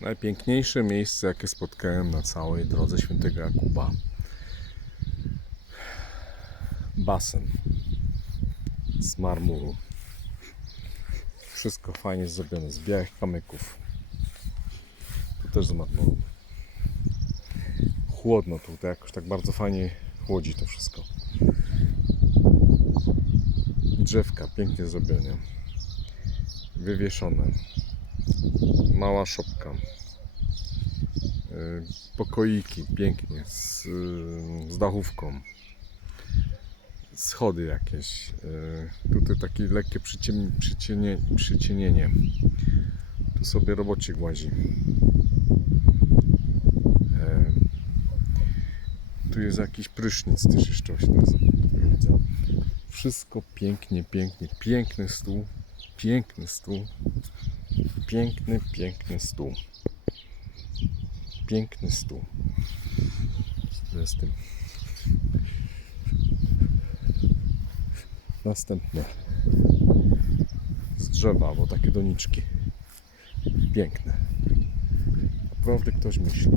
Najpiękniejsze miejsce, jakie spotkałem na całej drodze Świętego Jakuba. Basen z marmuru. Wszystko fajnie zrobione, z białych kamyków. Tu też z marmuru. Chłodno tutaj, jakoś tak bardzo fajnie chłodzi to wszystko. Drzewka pięknie zrobione. Wywieszone. Mała szopka. Pokoiki pięknie z dachówką. Schody jakieś. Tutaj takie lekkie przycienienie. Tu sobie robocik łazi. Tu jest jakiś prysznic też jeszcze widzę. Wszystko pięknie, pięknie. Piękny stół. Piękny stół. Piękny stół. Piękny stół. Co jest tym? Następne. Z drzewa, bo takie doniczki. Piękne. Naprawdę ktoś myśli.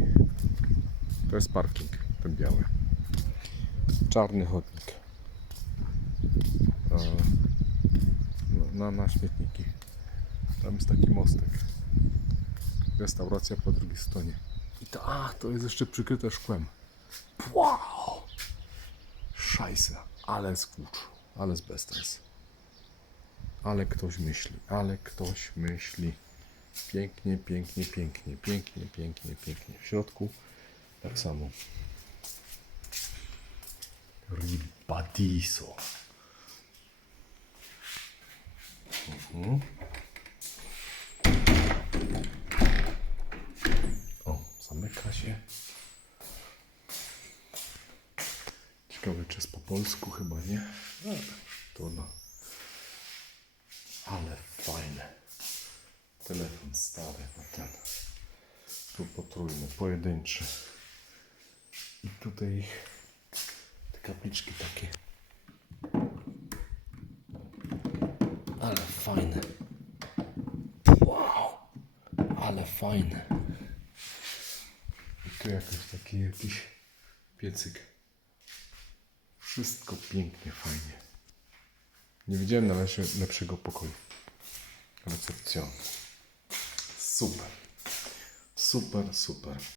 To jest parking, ten biały. Czarny chodnik. Na śmietniki. Tam jest taki mostek. Restauracja po drugiej stronie. I to jest jeszcze przykryte szkłem. Wow! Szajse. Ale skurcz. Ale bezsens. Ale ktoś myśli. Pięknie. W środku tak samo. Ribadiso. O, zamyka się. Ciekawe, czy jest po polsku, chyba nie. Trudno. Ale fajne. Telefon stary, ten. Tu potrójny, pojedynczy. I tutaj te kapliczki takie. Ale fajne. Wow. Ale fajne. I tu jakiś piecyk. Wszystko pięknie, fajnie. Nie widziałem na razie lepszego pokoju. Recepcja. Super.